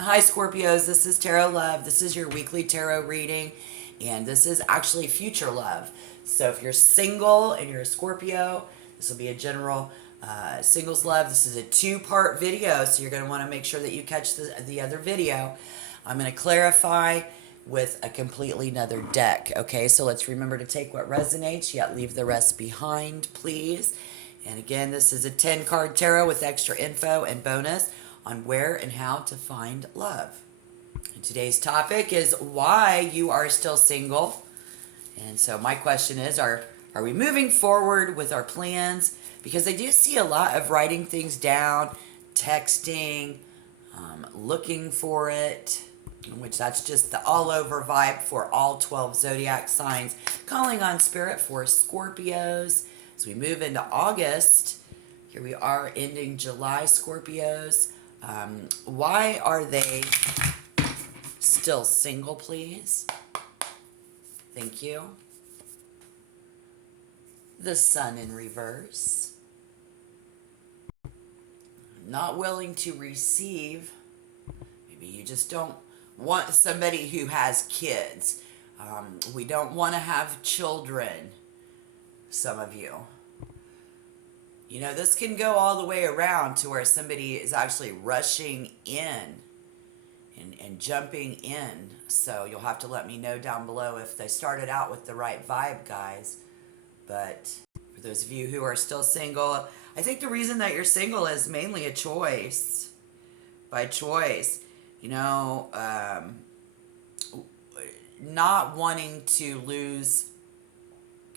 Hi, Scorpios. This is Tarot Love. This is your weekly tarot reading, and this is actually future love. So, if you're single and you're a Scorpio, this will be a general singles love. This is a two-part video, so you're going to want to make sure that you catch the other video. I'm going to clarify with a completely another deck. Okay, so let's remember to take what resonates, yet leave the rest behind, please. And again, this is a 10-card tarot with extra info and bonus on where and how to find love. And today's topic is why you are still single. And so my question is, are we moving forward with our plans? Because I do see a lot of writing things down, texting, looking for it, which that's just the all over vibe for all 12 zodiac signs, calling on spirit for Scorpios. As we move into August, here we are ending July, Scorpios. Why are they still single, please? Thank you. The Sun in reverse. Not willing to receive. Maybe you just don't want somebody who has kids. We don't want to have children, some of you. You know, this can go all the way around to where somebody is actually rushing in and jumping in. So you'll have to let me know down below if they started out with the right vibe, guys. But for those of you who are still single, I think the reason that you're single is mainly a choice. By choice. You know, not wanting to lose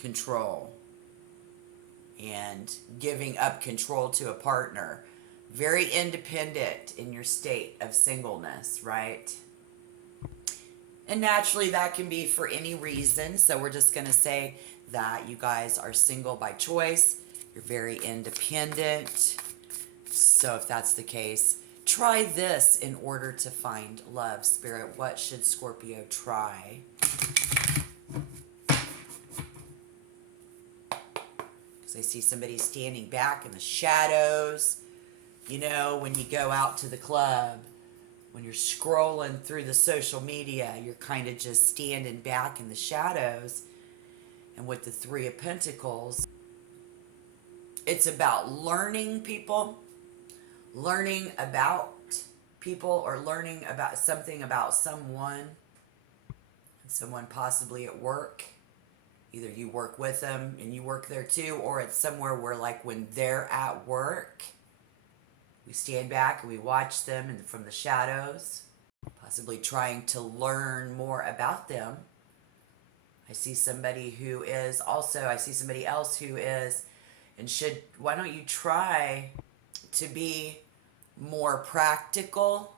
control and giving up control to a partner. Very independent in your state of singleness, right? And naturally that can be for any reason. So we're just going to say that you guys are single by choice. You're very independent. So if that's the case, try this in order to find love. Spirit, what should Scorpio try? I see somebody standing back in the shadows. You know, when you go out to the club, when you're scrolling through the social media, you're kind of just standing back in the shadows. And with the Three of Pentacles, it's about learning people, learning about people, or learning about something about someone possibly at work. Either you work with them and you work there too, or it's somewhere where, like, when they're at work, we stand back and we watch them and from the shadows, possibly trying to learn more about them. I see somebody who is also, I see somebody else who is, and should, why don't you try to be more practical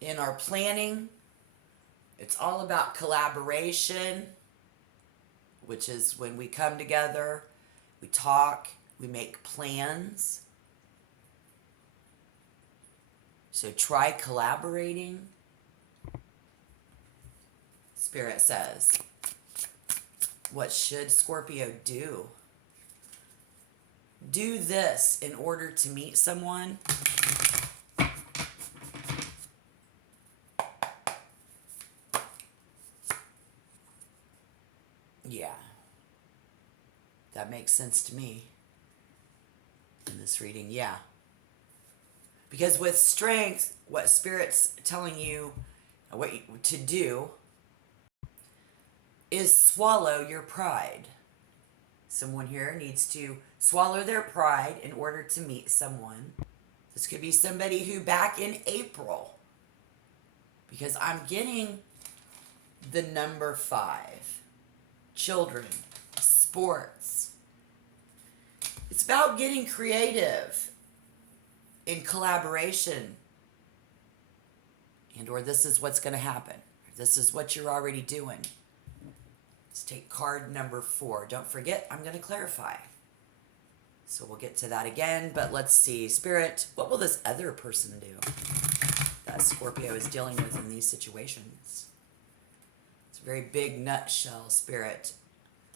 in our planning? It's all about collaboration, which is when we come together, we talk, we make plans. So try collaborating. Spirit says, what should Scorpio do? Do this in order to meet someone. Yeah, that makes sense to me in this reading, yeah. Because with strength, what Spirit's telling you to do is swallow your pride. Someone here needs to swallow their pride in order to meet someone. This could be somebody who back in April, because I'm getting the number 5. Children, sports. It's about getting creative in collaboration. And or this is what's going to happen. This is what you're already doing. Let's take card number 4. Don't forget, I'm going to clarify. So we'll get to that again, but let's see. Spirit, what will this other person do that Scorpio is dealing with in these situations? Very big nutshell, Spirit.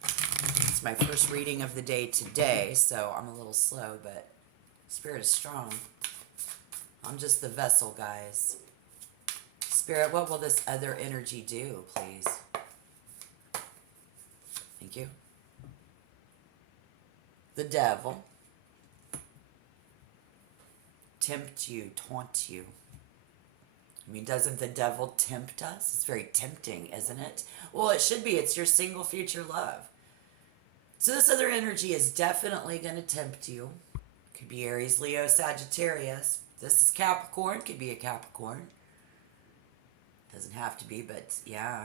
It's my first reading of the day today, so I'm a little slow, but Spirit is strong. I'm just the vessel, guys. Spirit, what will this other energy do, please? Thank you. The devil. Tempt you, taunt you. I mean, doesn't the devil tempt us? It's very tempting, isn't it? Well, it should be. It's your single future love. So this other energy is definitely going to tempt you. Could be Aries, Leo, Sagittarius. This is Capricorn. Could be a Capricorn. Doesn't have to be, but yeah.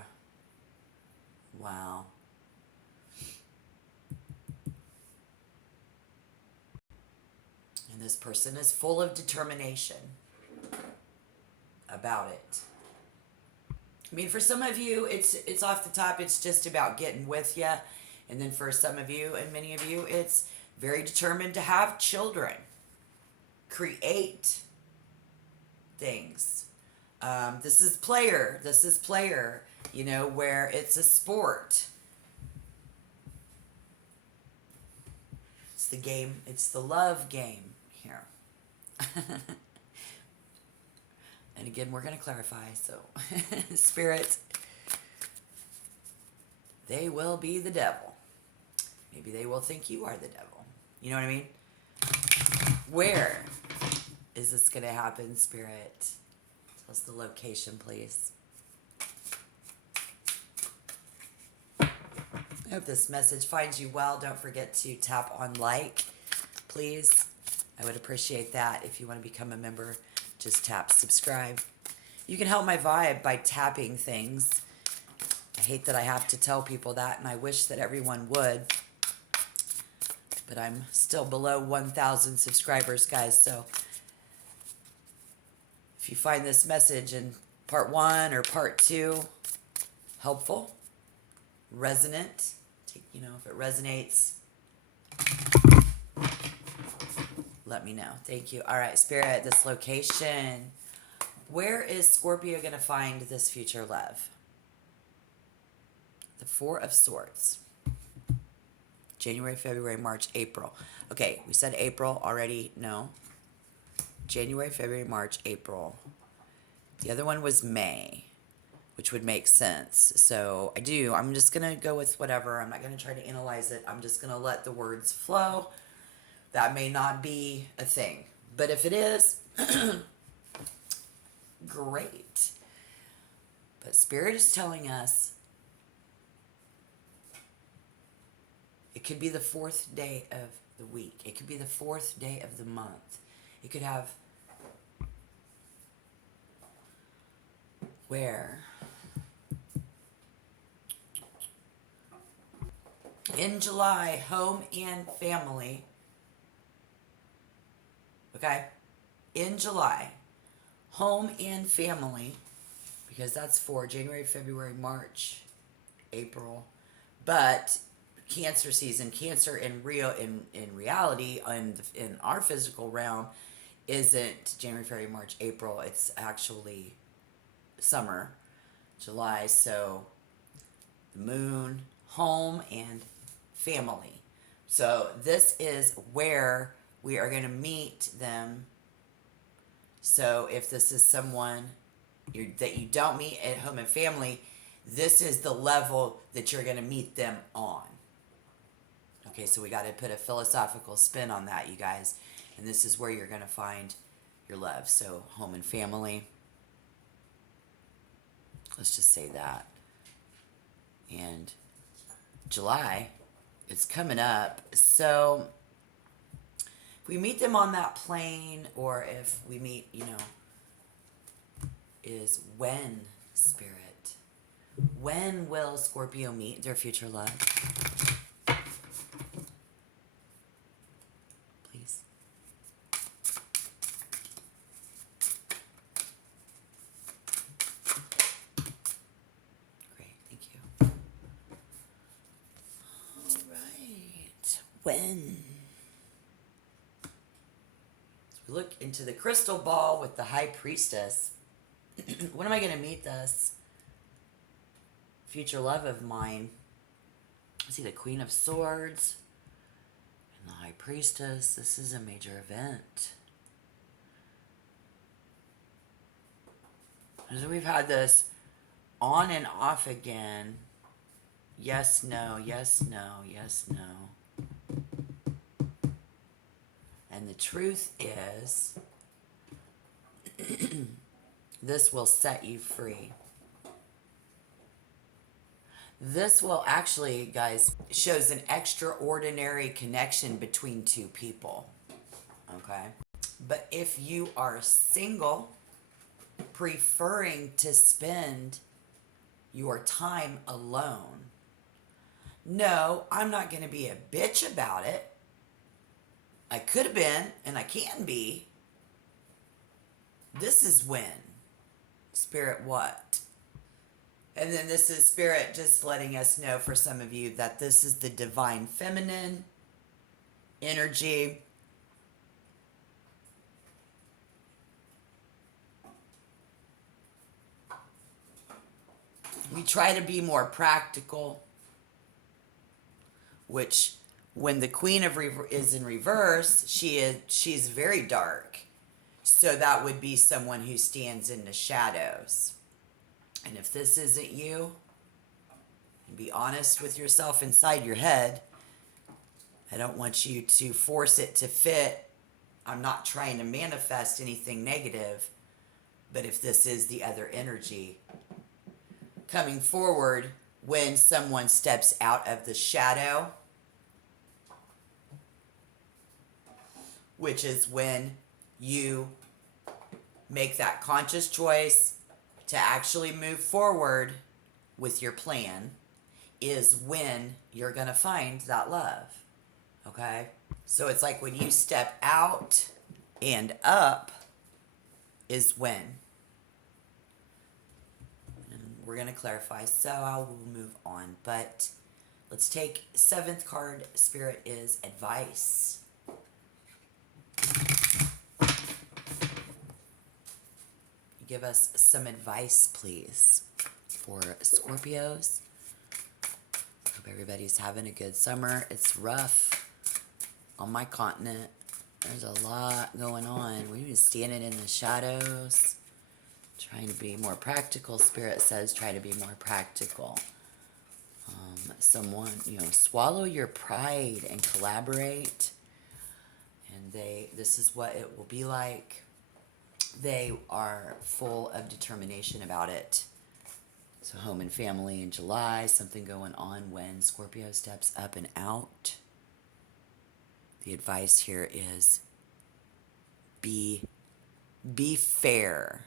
Wow. And this person is full of determination about it. I mean, for some of you, it's off the top. It's just about getting with you. And then for some of you and many of you, it's very determined to have children. Create things. This is player. This is player, you know, where it's a sport. It's the game. It's the love game here. And again, we're going to clarify. So, spirits, they will be the devil. Maybe they will think you are the devil. You know what I mean? Where is this going to happen, Spirit? Tell us the location, please. I hope this message finds you well. Don't forget to tap on like, please. I would appreciate that. If you want to become a member, just tap subscribe. You can help my vibe by tapping things. I hate that I have to tell people that, and I wish that everyone would. But I'm still below 1,000 subscribers, guys. So if you find this message in part 1 or part 2 helpful, resonant, you know, if it resonates, let me know. Thank you. All right, Spirit, this location. Where is Scorpio going to find this future love? The Four of Swords. January, February, March, April. Okay, we said April already. No. January, February, March, April. The other one was May, which would make sense. So I'm just going to go with whatever. I'm not going to try to analyze it. I'm just going to let the words flow. That may not be a thing. But if it is, great. But Spirit is telling us it could be the 4th day of the week. It could be the 4th day of the month. It could have where? In July, home and family. Okay? In July, home and family, because that's for January, February, March, April. But Cancer season, Cancer in reality, in our physical realm, isn't January, February, March, April. It's actually summer, July. So the moon, home, and family. So this is where we are going to meet them. So if this is someone that you don't meet at home and family, this is the level that you're going to meet them on. Okay, so we got to put a philosophical spin on that, you guys. And this is where you're going to find your love. So home and family. Let's just say that. And July, it's coming up. So if we meet them on that plane, or if we meet, is when, Spirit. When will Scorpio meet their future love? Please. Great, thank you. All right. When? So we look into the crystal ball with the High Priestess. When am I going to meet this future love of mine? I see the Queen of Swords and the High Priestess. This is a major event. So we've had this on and off again. Yes, no, yes, no, yes, no. And the truth is, this will set you free. This will actually, guys, shows an extraordinary connection between two people. Okay? But if you are single, preferring to spend your time alone, no, I'm not going to be a bitch about it. I could have been, and I can be. This is when. Spirit what? And then this is Spirit just letting us know for some of you that this is the divine feminine energy. We try to be more practical, which when the Queen is in reverse, she's very dark. So that would be someone who stands in the shadows. And if this isn't you, and be honest with yourself inside your head. I don't want you to force it to fit. I'm not trying to manifest anything negative. But if this is the other energy coming forward when someone steps out of the shadow, which is when you make that conscious choice to actually move forward with your plan, is when you're going to find that love. Okay? So it's like when you step out and up is when. And we're going to clarify, so I will move on. But let's take 7th card. Spirit is advice. Give us some advice, please, for Scorpios. Hope everybody's having a good summer. It's rough on my continent. There's a lot going on. We've been standing in the shadows, trying to be more practical. Spirit says try to be more practical. Someone, swallow your pride and collaborate. And this is what it will be like. They are full of determination about it. So home and family in July, something going on when Scorpio steps up and out. The advice here is be fair.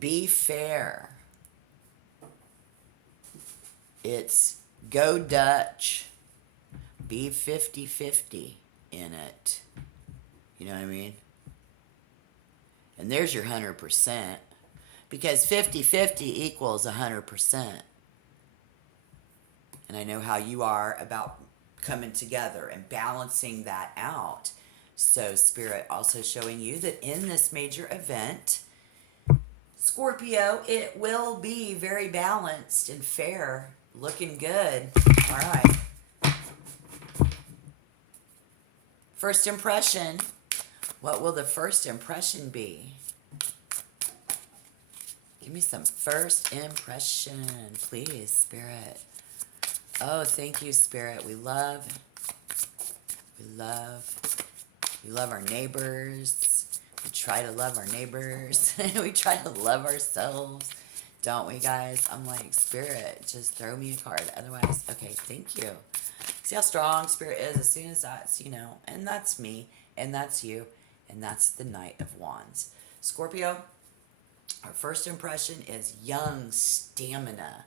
Be fair. It's go Dutch. Be 50-50 in it. You know what I mean? And there's your 100%. Because 50-50 equals 100%. And I know how you are about coming together and balancing that out. So Spirit also showing you that in this major event, Scorpio, it will be very balanced and fair. Looking good. All right. First impression. What will the first impression be? Give me some first impression, please, Spirit. Oh, thank you, Spirit. We love our neighbors. We try to love our neighbors. We try to love ourselves. Don't we, guys? I'm like, Spirit, just throw me a card. Otherwise, okay, thank you. See how strong Spirit is as soon as that's, and that's me, and that's you. And that's the Knight of Wands. Scorpio, our first impression is young stamina.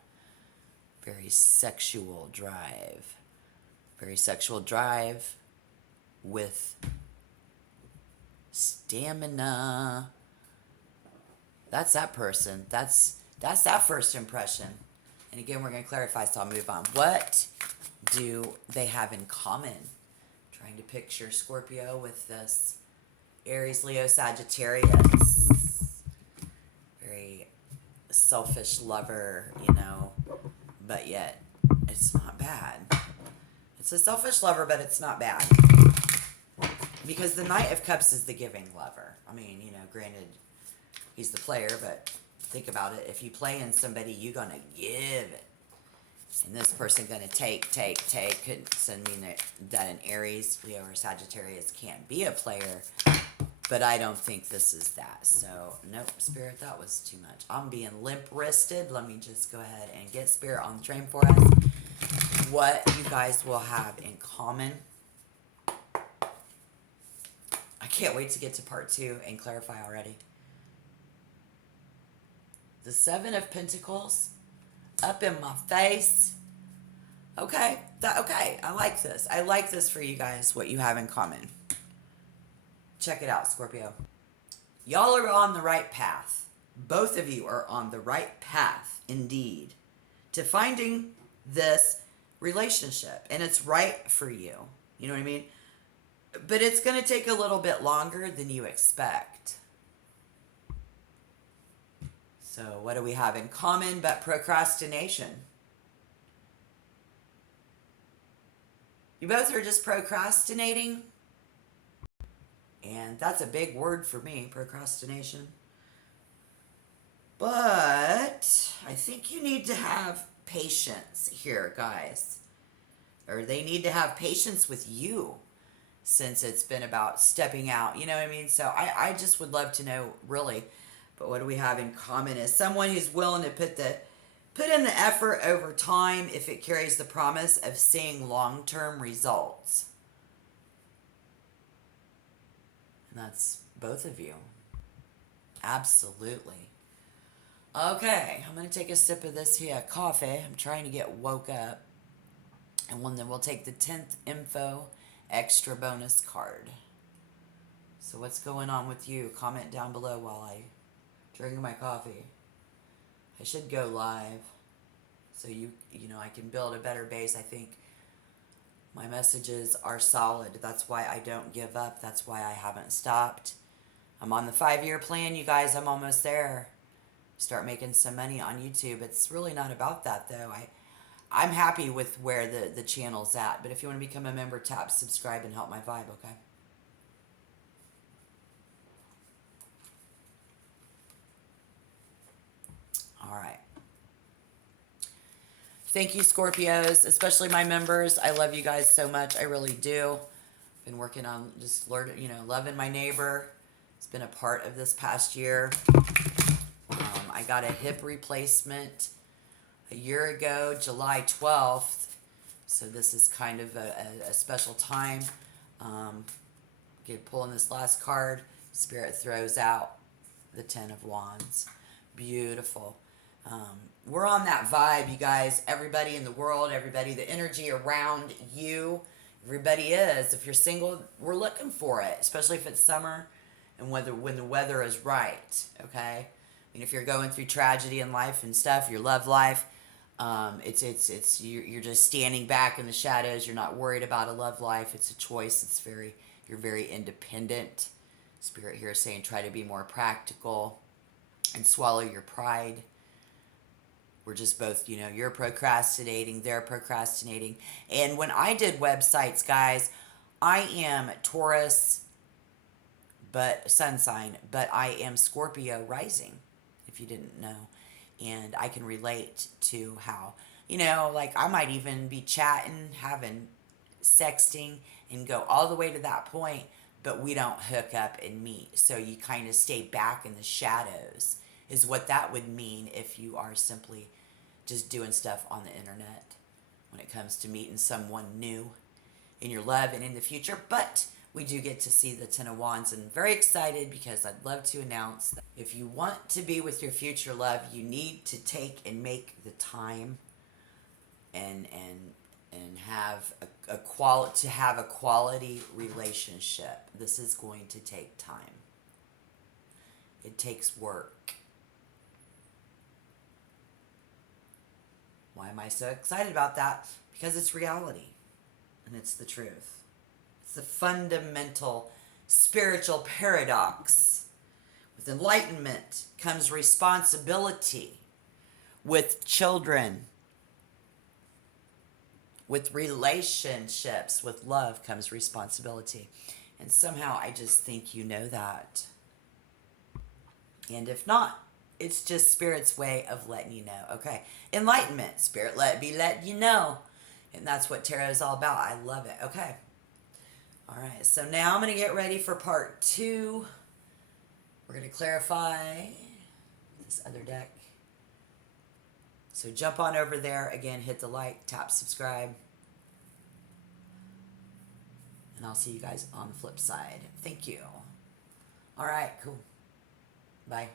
Very sexual drive. Very sexual drive with stamina. That's that person. That's that first impression. And again, we're going to clarify, so I'll move on. What do they have in common? Trying to picture Scorpio with this Aries, Leo, Sagittarius. Very selfish lover, but yet it's not bad. It's a selfish lover, but it's not bad. Because the Knight of Cups is the giving lover. I mean, granted, He's the player, but think about it. If you play in somebody, you're going to give it. And this person going to take. Couldn't mean that an Aries, Leo, or Sagittarius can't be a player. But I don't think this is that. So, nope, Spirit, that was too much. I'm being limp-wristed. Let me just go ahead and get Spirit on the train for us. What you guys will have in common. I can't wait to get to part 2 and clarify already. The 7 of Pentacles up in my face. Okay, okay, I like this. I like this for you guys, what you have in common. Check it out, Scorpio. Y'all are on the right path. Both of you are on the right path, indeed, to finding this relationship. And it's right for you. You know what I mean? But it's going to take a little bit longer than you expect. So what do we have in common but procrastination? You both are just procrastinating. And that's a big word for me, procrastination. But I think you need to have patience here, guys. Or they need to have patience with you, since it's been about stepping out. You know what I mean? So I just would love to know, really. But what do we have in common is someone who's willing to put in the effort over time if it carries the promise of seeing long-term results. And that's both of you. Absolutely. Okay, I'm going to take a sip of this here coffee. I'm trying to get woke up. And then we'll take the 10th info extra bonus card. So what's going on with you? Comment down below while I drink my coffee. I should go live so you know I can build a better base. I think my messages are solid. That's why I don't give up. That's why I haven't stopped. I'm on the 5-year plan, you guys. I'm almost there. Start making some money on YouTube. It's really not about that, though. I'm happy with where the channel's at. But if you want to become a member, tap subscribe and help my vibe, okay? All right. Thank you, Scorpios, especially my members. I love you guys so much. I really do. Been working on just learning, loving my neighbor. It's been a part of this past year. I got a hip replacement a year ago, July 12th. So this is kind of a special time. Pulling this last card. Spirit throws out the 10 of Wands. Beautiful. We're on that vibe, you guys. Everybody in the world, everybody, the energy around you, everybody is. If you're single, we're looking for it, especially if it's summer and when the weather is right, okay? I mean, if you're going through tragedy in life and stuff, your love life, you're just standing back in the shadows. You're not worried about a love life. It's a choice. You're very independent. Spirit here is saying try to be more practical and swallow your pride. We're just both, you're procrastinating, they're procrastinating. And when I did websites, guys, I am Taurus, but sun sign, but I am Scorpio rising, if you didn't know. And I can relate to how, I might even be chatting, having sexting, and go all the way to that point, but we don't hook up and meet. So you kind of stay back in the shadows, is what that would mean if you are simply just doing stuff on the internet when it comes to meeting someone new in your love and in the future. But we do get to see the 10 of Wands, and I'm very excited because I'd love to announce that if you want to be with your future love, you need to take and make the time and have a quality relationship. This is going to take time. It takes work. Why am I so excited about that? Because it's reality, and it's the truth. It's the fundamental spiritual paradox. With enlightenment comes responsibility. With children, with relationships, with love comes responsibility. And somehow I just think you know that. And if not, it's just Spirit's way of letting you know. Okay. Enlightenment. Spirit be letting you know. And that's what tarot is all about. I love it. Okay. All right. So now I'm going to get ready for part 2. We're going to clarify this other deck. So jump on over there. Again, hit the like, tap subscribe. And I'll see you guys on the flip side. Thank you. All right, cool. Bye.